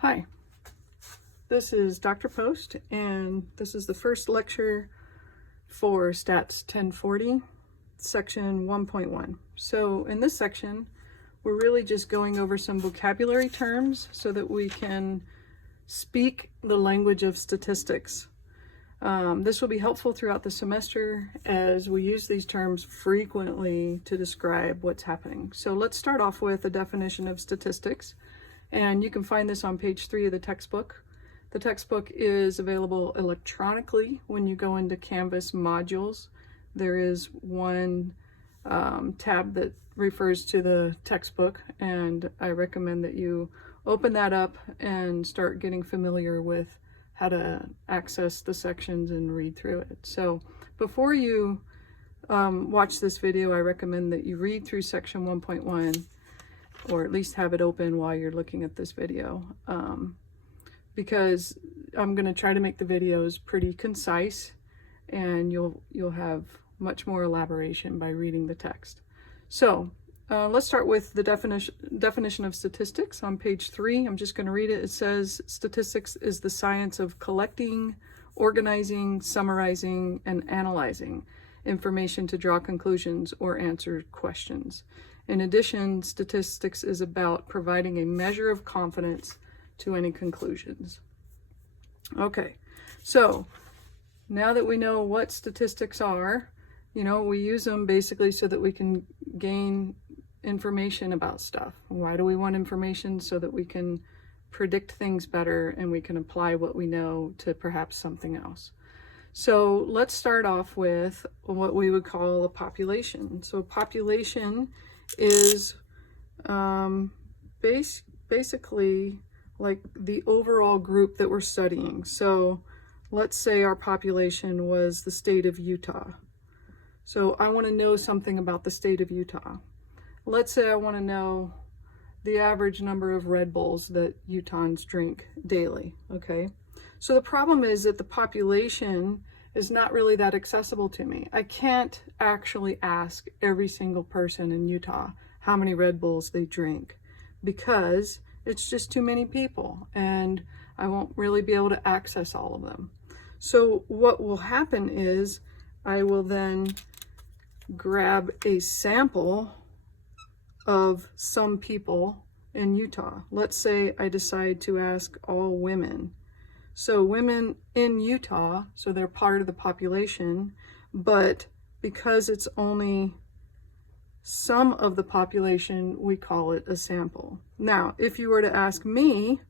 Hi, this is Dr. Post, and this is the first lecture for Stats 1040, section 1.1. So in this section, we're really just going over some vocabulary terms so that we can speak the language of statistics. This will be helpful throughout the semester as we use these terms frequently to describe what's happening. So let's start off with a definition of statistics. And you can find this on page 3 of the textbook. The textbook is available electronically when you go into Canvas modules. There is one tab that refers to the textbook, and I recommend that you open that up and start getting familiar with how to access the sections and read through it. So before you watch this video, I recommend that you read through section 1.1, or at least have it open while you're looking at this video, because I'm going to try to make the videos pretty concise, and you'll have much more elaboration by reading the text. So let's start with the definition of statistics on page 3. I'm just going to read it. It says, statistics is the science of collecting, organizing, summarizing, and analyzing information to draw conclusions or answer questions. In addition, statistics is about providing a measure of confidence to any conclusions. Okay, so now that we know what statistics are, we use them basically so that we can gain information about stuff. Why do we want information? So that we can predict things better and we can apply what we know to perhaps something else. So let's start off with what we would call a population. So population is basically like the overall group that we're studying. So let's say our population was the state of Utah. So I want to know something about the state of Utah. Let's say I want to know the average number of Red Bulls that Utahns drink daily, okay? So the problem is that the population is not really that accessible to me. I can't actually ask every single person in Utah how many Red Bulls they drink, because it's just too many people and I won't really be able to access all of them. So what will happen is I will then grab a sample of some people in Utah. Let's say I decide to ask all women. So women in Utah, so they're part of the population, but because it's only some of the population, we call it a sample. Now, if you were to ask me,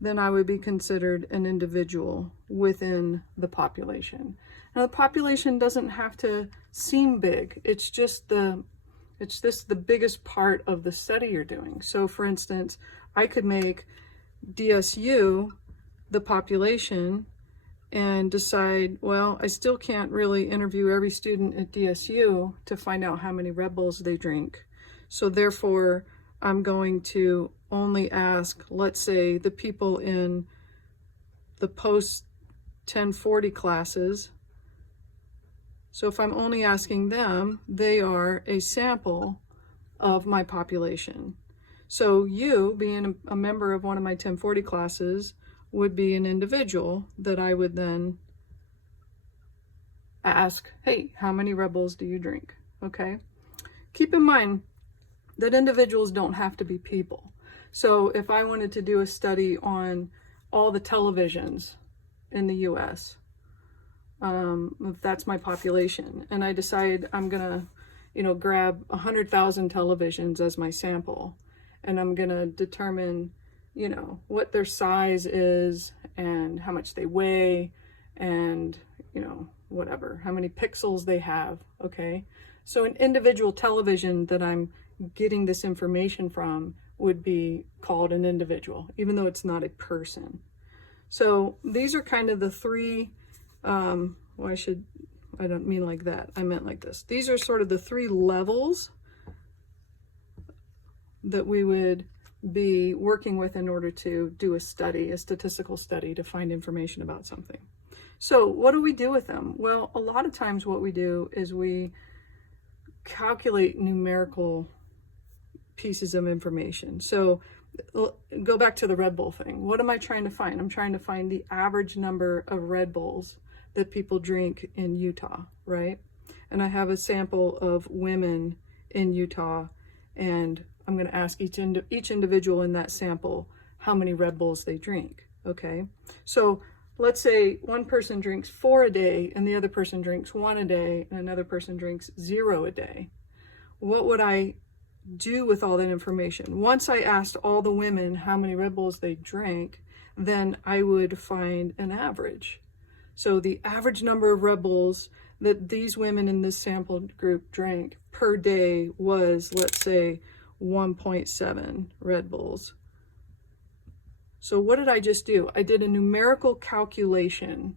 then I would be considered an individual within the population. Now, the population doesn't have to seem big. It's just the biggest part of the study you're doing. So for instance, I could make DSU the population and decide, well, I still can't really interview every student at DSU to find out how many Red Bulls they drink. So therefore, I'm going to only ask, let's say, the people in the post 1040 classes. So if I'm only asking them, they are a sample of my population. So you, being a member of one of my 1040 classes, would be an individual that I would then ask, hey, how many Red Bulls do you drink? Okay. Keep in mind that individuals don't have to be people. So if I wanted to do a study on all the televisions in the US, if that's my population, and I decide I'm gonna, grab 100,000 televisions as my sample, and I'm gonna determine what their size is and how much they weigh and, whatever, how many pixels they have, okay? So an individual television that I'm getting this information from would be called an individual, even though it's not a person. So these are kind of the three, I don't mean like that, I meant like this. These are sort of the three levels that we would be working with in order to do a study, a statistical study, to find information about something. So what do we do with them? Well, a lot of times what we do is we calculate numerical pieces of information. So go back to the Red Bull thing. What am I trying to find? I'm trying to find the average number of Red Bulls that people drink in Utah, right? And I have a sample of women in Utah, and I'm going to ask each individual in that sample how many Red Bulls they drink, okay? So let's say one person drinks 4 a day and the other person drinks 1 a day and another person drinks 0 a day. What would I do with all that information? Once I asked all the women how many Red Bulls they drank, then I would find an average. So the average number of Red Bulls that these women in this sample group drank per day was, let's say, 1.7 Red Bulls. So what did I just do? I did a numerical calculation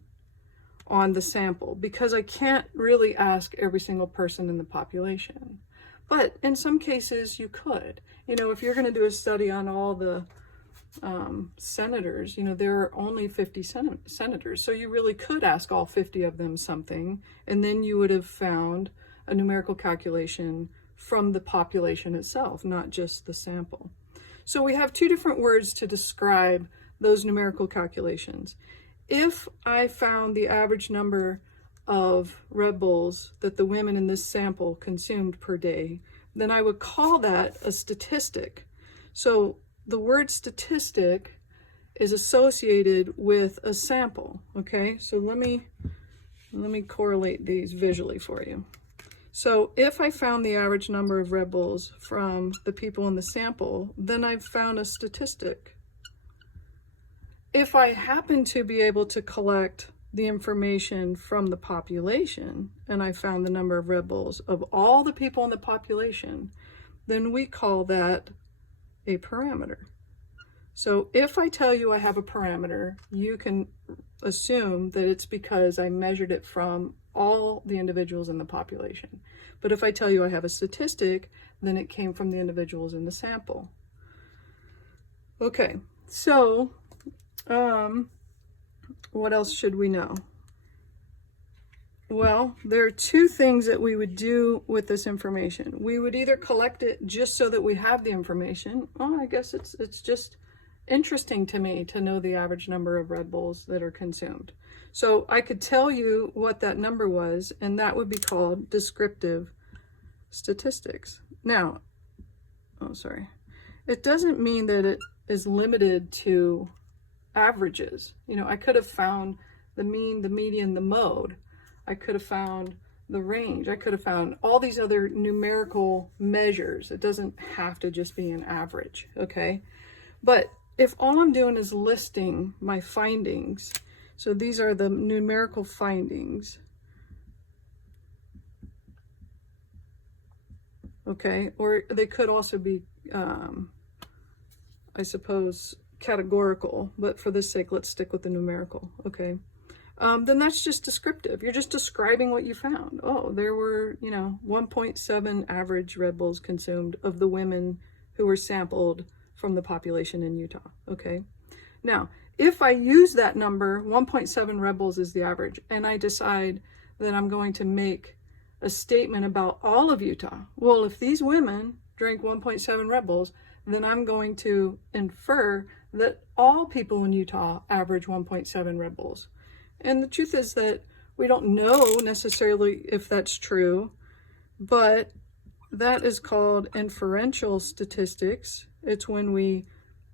on the sample because I can't really ask every single person in the population. But in some cases you could. You know, if you're going to do a study on all the senators, you know, there are only 50 senators. So you really could ask all 50 of them something, and then you would have found a numerical calculation from the population itself, not just the sample. So we have 2 different words to describe those numerical calculations. If I found the average number of Red Bulls that the women in this sample consumed per day, then I would call that a statistic. So the word statistic is associated with a sample, okay? So let me correlate these visually for you. So if I found the average number of Red Bulls from the people in the sample, then I've found a statistic. If I happen to be able to collect the information from the population, and I found the number of Red Bulls of all the people in the population, then we call that a parameter. So if I tell you I have a parameter, you can assume that it's because I measured it from all the individuals in the population. But if I tell you I have a statistic, then it came from the individuals in the sample. Okay, so what else should we know? Well, there are 2 things that we would do with this information. We would either collect it just so that we have the information. Oh, I guess it's just interesting to me to know the average number of Red Bulls that are consumed. So I could tell you what that number was, and that would be called descriptive statistics. Now, it doesn't mean that it is limited to averages. You know, I could have found the mean, the median, the mode. I could have found the range. I could have found all these other numerical measures. It doesn't have to just be an average, okay? But if all I'm doing is listing my findings, so these are the numerical findings, okay? Or they could also be, I suppose, categorical, but for this sake, let's stick with the numerical, okay? Then that's just descriptive. You're just describing what you found. Oh, there were, 1.7 average Red Bulls consumed of the women who were sampled from the population in Utah, okay? Now, if I use that number, 1.7 Red Bulls is the average, and I decide that I'm going to make a statement about all of Utah, well, if these women drank 1.7 Red Bulls, then I'm going to infer that all people in Utah average 1.7 Red Bulls. And the truth is that we don't know necessarily if that's true, but that is called inferential statistics. It's when we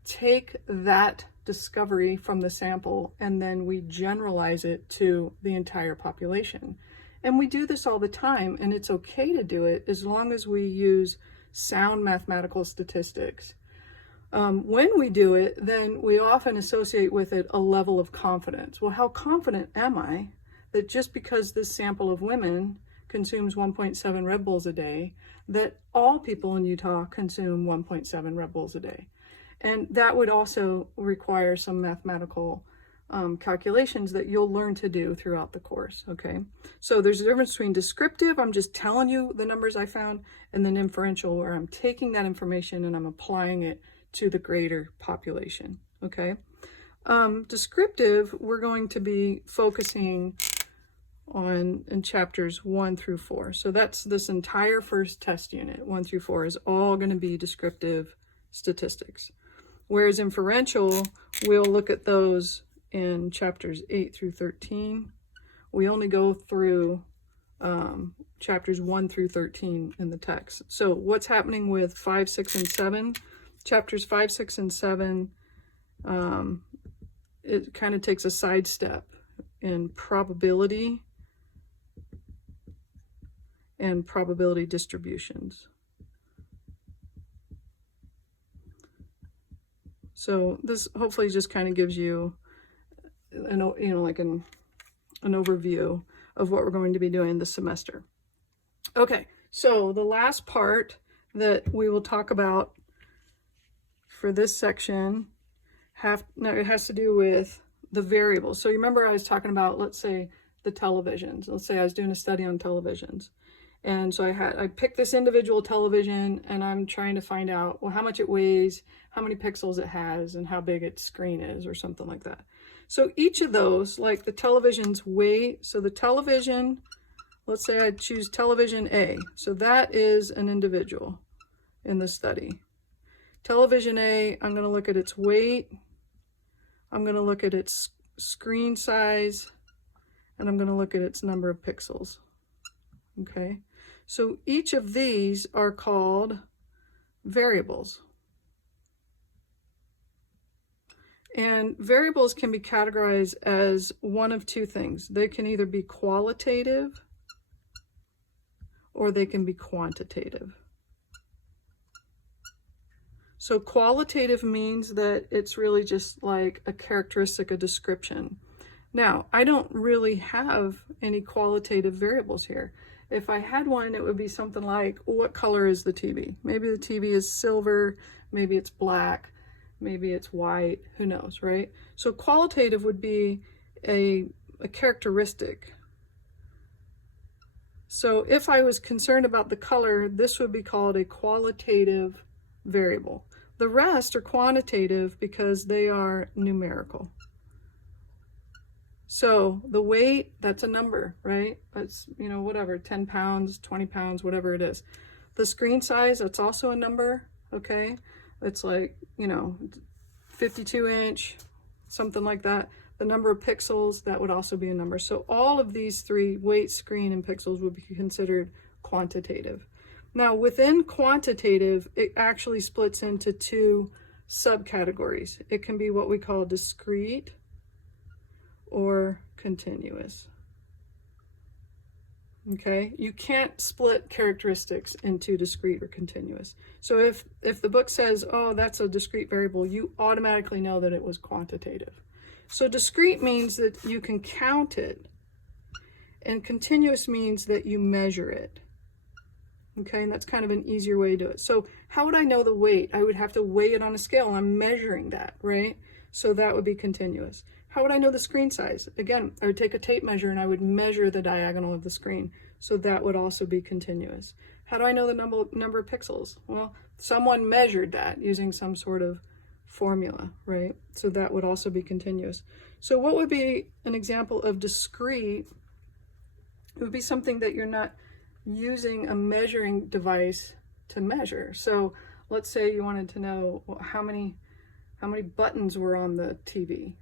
take that discovery from the sample and then we generalize it to the entire population. And we do this all the time, and it's okay to do it as long as we use sound mathematical statistics. When we do it, then we often associate with it a level of confidence. Well, how confident am I that just because this sample of women consumes 1.7 Red Bulls a day, that all people in Utah consume 1.7 Red Bulls a day? And that would also require some mathematical calculations that you'll learn to do throughout the course, okay? So there's a difference between descriptive, I'm just telling you the numbers I found, and then inferential, where I'm taking that information and I'm applying it to the greater population, okay? Descriptive, we're going to be focusing on in chapters 1 through 4. So that's this entire first test unit, 1 through 4, is all going to be descriptive statistics. Whereas inferential, we'll look at those in chapters 8 through 13. We only go through chapters 1 through 13 in the text. So what's happening with 5, 6, and 7? Chapters 5, 6, and 7, it kind of takes a sidestep in probability and probability distributions. So this hopefully just kind of gives you an overview of what we're going to be doing this semester. Okay, so the last part that we will talk about for this section it has to do with the variables. So you remember I was talking about, let's say, the televisions. Let's say I was doing a study on televisions. And so I picked this individual television and I'm trying to find out, well, how much it weighs, how many pixels it has, and how big its screen is, or something like that. So each of those, like the television's weight, so the television, let's say I choose television A. So that is an individual in the study. Television A, I'm going to look at its weight, I'm going to look at its screen size, and I'm going to look at its number of pixels. Okay, so each of these are called variables. And variables can be categorized as one of two things. They can either be qualitative or they can be quantitative. So qualitative means that it's really just like a characteristic, a description. Now, I don't really have any qualitative variables here. If I had one, it would be something like, what color is the TV? Maybe the TV is silver, maybe it's black, maybe it's white, who knows, right? So qualitative would be a characteristic. So if I was concerned about the color, this would be called a qualitative variable. The rest are quantitative because they are numerical. So the weight, that's a number, right? That's, whatever, 10 pounds, 20 pounds, whatever it is. The screen size, that's also a number, okay? It's like, 52-inch, something like that. The number of pixels, that would also be a number. So all of these three, weight, screen, and pixels, would be considered quantitative. Now, within quantitative, it actually splits into two subcategories. It can be what we call discrete or continuous. Okay, you can't split characteristics into discrete or continuous. So if the book says, oh, that's a discrete variable, you automatically know that it was quantitative. So discrete means that you can count it, and continuous means that you measure it. Okay, and that's kind of an easier way to do it. So how would I know the weight? I would have to weigh it on a scale. I'm measuring that, right? So that would be continuous. How would I know the screen size? Again, I would take a tape measure and I would measure the diagonal of the screen. So that would also be continuous. How do I know the number of pixels? Well, someone measured that using some sort of formula, right? So that would also be continuous. So what would be an example of discrete? It would be something that you're not using a measuring device to measure. So let's say you wanted to know how many buttons were on the TV,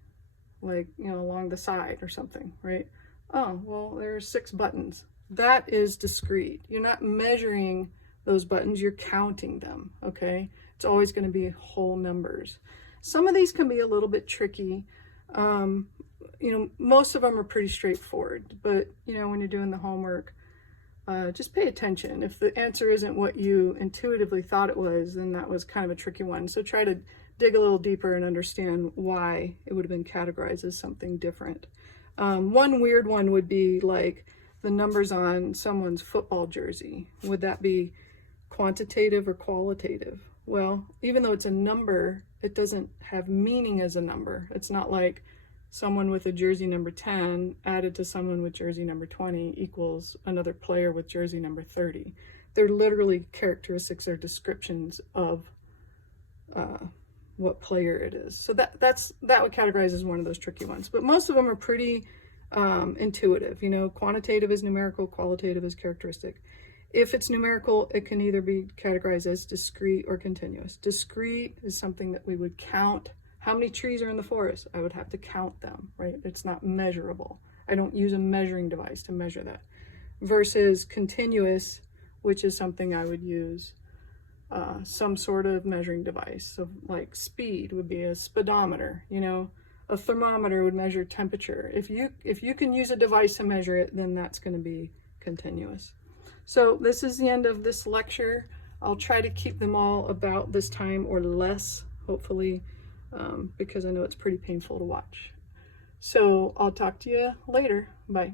like, along the side or something, right? Oh, well, there's 6 buttons. That is discrete. You're not measuring those buttons, you're counting them, okay? It's always going to be whole numbers. Some of these can be a little bit tricky. Most of them are pretty straightforward, but, when you're doing the homework, just pay attention. If the answer isn't what you intuitively thought it was, then that was kind of a tricky one. So try to dig a little deeper and understand why it would have been categorized as something different. One weird one would be like the numbers on someone's football jersey. Would that be quantitative or qualitative? Well, even though it's a number, it doesn't have meaning as a number. It's not like someone with a jersey number 10 added to someone with jersey number 20 equals another player with jersey number 30. They're literally characteristics or descriptions of what player it is. So that would categorize as one of those tricky ones. But most of them are pretty intuitive. Quantitative is numerical, qualitative is characteristic. If it's numerical, it can either be categorized as discrete or continuous. Discrete is something that we would count. How many trees are in the forest? I would have to count them, right? It's not measurable. I don't use a measuring device to measure that. Versus continuous, which is something I would use some sort of measuring device. So like speed would be a speedometer, you know, a thermometer would measure temperature. If you can use a device to measure it, then that's going to be continuous. So this is the end of this lecture. I'll try to keep them all about this time or less, hopefully, because I know it's pretty painful to watch. So I'll talk to you later. Bye.